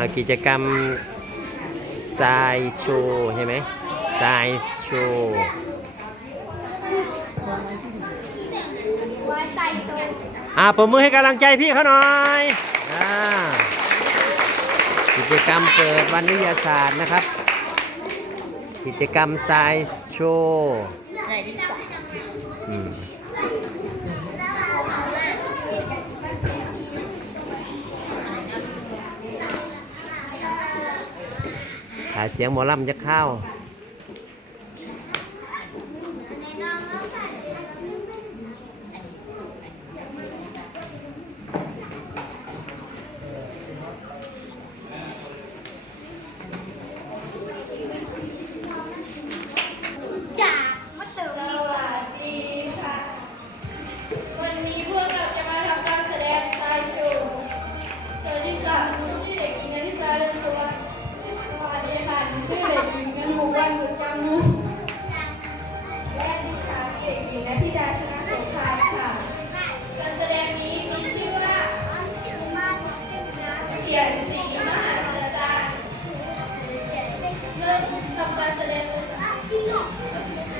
ากิจกรรมทรายโชว์ใช่ไหมทรายโชว์อ่าผมมือให้กำลังใจพี่เขาหน่อยอ่ากิจกรรมเปิดวันวิทยาศาสตร์นะครับ กิจกรรมไซส์โชว์ ไหนที่สอง อืม ขายเสียงหมอลำจะเข้า Thank you.